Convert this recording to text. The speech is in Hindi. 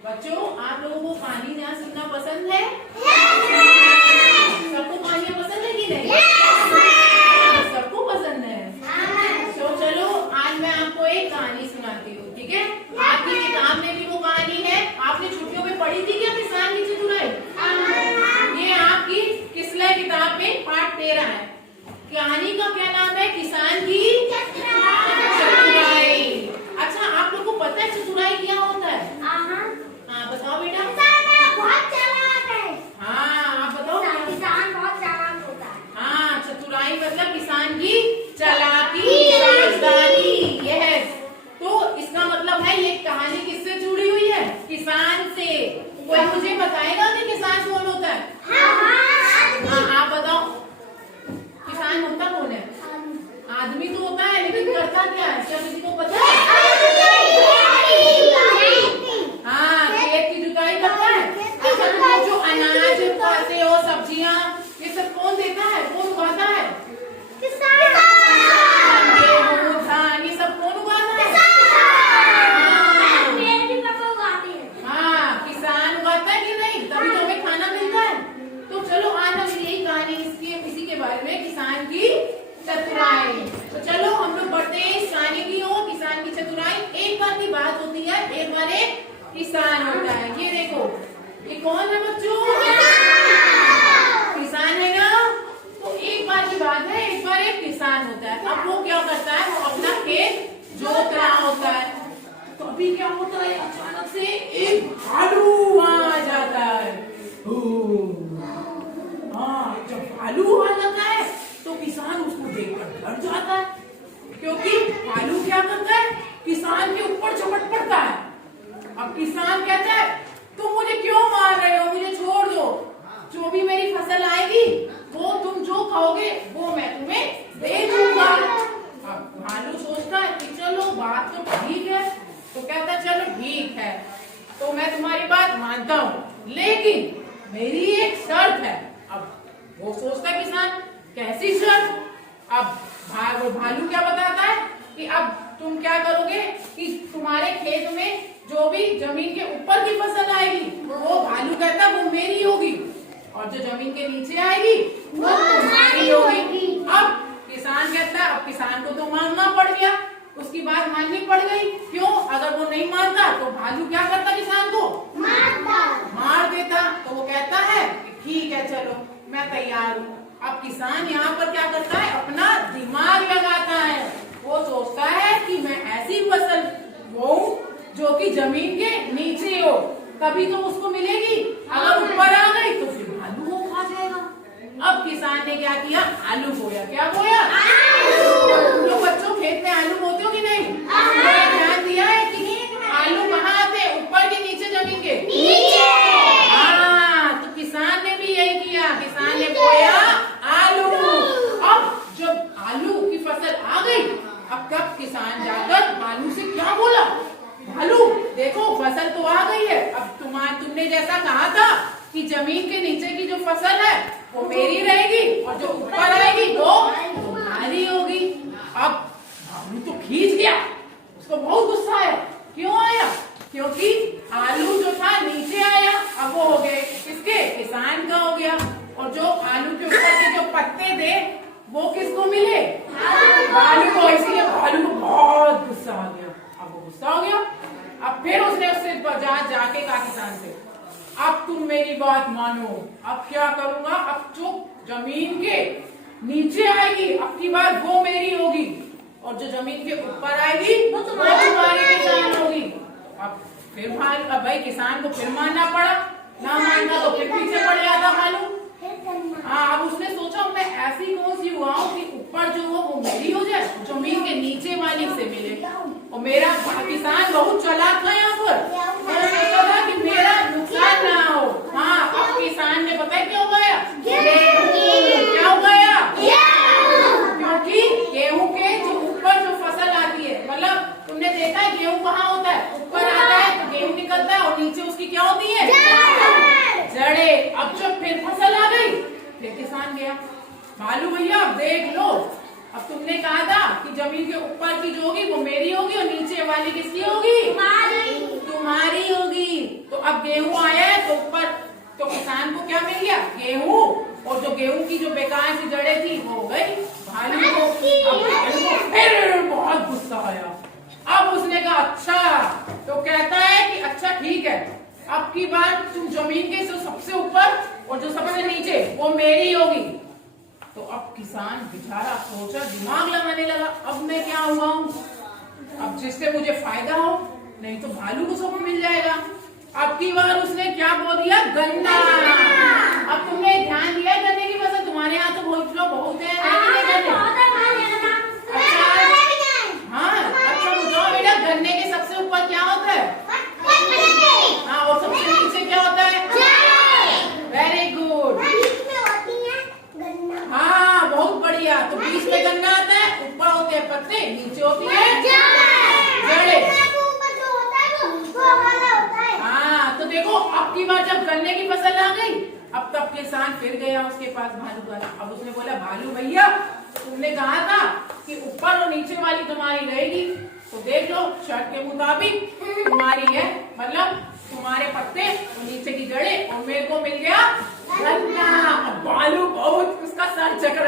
बच्चों, आप लोगों को कहानी ना सुनना पसंद है? सबको कहानियाँ पसंद है कि नहीं? सबको पसंद है। तो चलो आज मैं आपको एक कहानी सुनाती हूँ, ठीक है? आपकी किताब में भी वो कहानी है। आपने छुट्टियों में पढ़ी थी क्या किसान की चतुराई? ये आपकी किसलय किताब में पाठ 13 है। कहानी का क्या नाम है? किसान की चतुराई। अच्छा, आप लोग को पता है चतुराई क्या होता है? हाँ बताओ बेटा। बहुत चालाक है। हाँ आप बताओ। किसान बहुत चालाक होता है। हाँ, चतुराई मतलब किसान की चालाकी, समझदारी। यस, तो इसका मतलब है ये कहानी किससे जुड़ी हुई है? किसान से। कोई मुझे बताएगा कि किसान कौन होता है? हाँ आप बताओ, किसान होता कौन है? आदमी तो होता है, लेकिन करता क्या है? क्या किसी को पता है? हाँ, खेत की जुताई करता है। अच्छा, तुम जो अनाज खाते हो, सब्जियाँ, ये सब कौन देता है? कौन उगाता है? गेहूं, धान, ये सब कौन उगाता है? हाँ, किसान उगाता है कि नहीं? तभी तो हमें खाना मिलता है। तो चलो आज हम यही कहानी इसी के बारे में, किसान की चतुराई। तो चलो हम लोग बढ़ते हैं इस कहानी की ओर, किसान की चतुराई। एक बार की बात होती है, एक बार एक किसान होता है। ये देखो, ये कौन है बच्चों? किसान है ना? तो एक बार की बात है, एक बार एक किसान होता है। अब वो क्या करता है? वो अपना खेत जोत रहा होता है। तो अभी क्या होता है? अचानक से एक भालू वहां आ जाता है। हाँ, जब भालू वहां जाता है तो किसान उसको देखकर डर जाता है, क्योंकि भालू क्या करता है? किसान के ऊपर झपट पड़ता है। अब किसान कहता है, तुम मुझे क्यों मार रहे हो? मुझे छोड़ दो। जो भी मेरी फसल आएगी वो तुम जो खाओगे वो मैं तुम्हें दे दूंगा। अब भालू सोचता है कि चलो बात तो ठीक है, तो कहता है चलो ठीक है, तो मैं तुम्हारी बात मानता हूँ, लेकिन मेरी एक शर्त है। अब वो सोचता है किसान, कैसी शर्त? अब वो भालू क्या बताता है कि अब तुम क्या करोगे कि तुम्हारे खेत में जो भी जमीन के ऊपर की फसल आएगी वो भालू कहता है वो मेरी होगी, और जो जमीन के नीचे आएगी वो तुम्हारी होगी। अब किसान कहता है, अब किसान को तो मानना पड़ गया, उसकी बात माननी पड़ गई। क्यों? अगर वो नहीं मानता तो भालू क्या करता? किसान को मार देता। तो वो कहता है ठीक है, चलो मैं तैयार हूँ। अब किसान यहाँ पर क्या करता है? अपना दिमाग लगाता है। वो सोचता है कि मैं ऐसी फसल बोऊं जो कि जमीन के नीचे हो, तभी तो उसको मिलेगी। अगर ऊपर आ गई तो फिर भालू वो खा जाएगा। अब किसान ने क्या किया? आलू बोया। क्या बोया? लोग बच्चों खेत में आलू बोते हो कि नहीं? ध्यान दिया है कि आलू कहाँ आते हैं? ऊपर के नीचे? जमीन के नीचे। हाँ, तो किसान ने भी यही किया। किसान ने बोया आलू। अब जब आलू की फसल आ गई, अब तब किसान जाकर भालू से क्या बोला? भालू देखो, फसल तो आ गई है। अब तुमने जैसा कहा था कि जमीन के नीचे की जो फसल है वो मेरी रहेगी और जो ऊपर आएगी वो तुम्हारी होगी। अब भालू तो खींच गया, उसको बहुत गुस्सा आया। क्यों आया? क्योंकि आलू जो था नीचे आया, अब वो हो गए किसके? किसान का हो गया। और जो आलू के ऊपर के जो पत्ते थे वो किसको मिले? भालू को। इसलिए भालू को बहुत गुस्सा आ गया। अब वो गुस्सा हो गया। अब फिर उसने उससे जाके कहा किसान से, अब तुम मेरी बात मानो। अब क्या करूंगा? अब जो जमीन के नीचे आएगी अब की बार वो मेरी होगी, और जो जमीन के ऊपर आएगी वो तुम्हारी किसान होगी। अब फिर भाई किसान को फिर मानना पड़ा। ना मानता तो फिर पीछे पड़ जाता भालू। हाँ, अब उसने सोचा मैं ऐसी कौन सी उगाऊं कि ऊपर जो हो वो मेरी हो जाए, जमीन के नीचे वाली से मिले। और मेरा किसान बहुत चालाक था यहाँ पर, मैंने सोचा था कि मेरा नुकसान ना हो। हाँ, अब किसान ने पता है क्या उगाया? क्या उगाया? क्योंकि गेहूं के जो ऊपर जो फसल आती है, मतलब तुमने देखा है गेहूं कहाँ होता है? ऊपर आता है तो गेहूं निकलता है और नीचे उसकी क्या होती है? जड़े। अब जब फिर फसल आ गई फिर किसान गया, भालू भैया अब देख लो, अब तुमने कहा था कि जमीन के ऊपर की जो होगी वो मेरी होगी और नीचे वाली किसकी होगी? तुम्हारी होगी। तो अब गेहूं आया है तो ऊपर, तो किसान को क्या मिल गया? गेहूं। और जो गेहूं की जो बेकार सी जड़ें थी वो हो गई भालू को। अब भालू को फिर बहुत गुस्सा आया। अब उसने कहा अच्छा, तो कहता है कि अच्छा ठीक है, अब की बार तुम जमीन के सबसे ऊपर और जो सबसे नीचे वो मेरी होगी। तो अब किसान बेचारा सोचा, दिमाग लगाने लगा, अब मैं क्या हुआ हूँ, अब जिससे मुझे फायदा हो, नहीं तो भालू को सब मिल जाएगा। अब की बार उसने क्या बो दिया? गन्ना। अब तुमने ध्यान दिया गन्ने की फसल? तुम्हारे यहाँ तो बहुत लोग बहुत है। हाँ अच्छा बताओ बेटा, गन्ने के सबसे ऊपर क्या होता है? हाँ, और सबसे नीचे क्या होता है? Very good. हाँ बहुत बढ़िया। तो बीच में गन्ना आता है, ऊपर होते हैं पत्ते, नीचे होती है जड़ें। हाँ तो देखो, अब की बार जब गन्ने की फसल आ गई, अब तब किसान फिर गया उसके पास भालू का। अब उसने बोला भालू भैया, तुमने कहा था कि ऊपर और नीचे वाली तुम्हारी रहेगी, तो देख लो शर्त के मुताबिक तुम्हारी है, मतलब तुम्हारे पत्ते और नीचे की जड़ें, और मेरे को मिल गया गन्ना। अब भालू बहुत उसका सर चकरा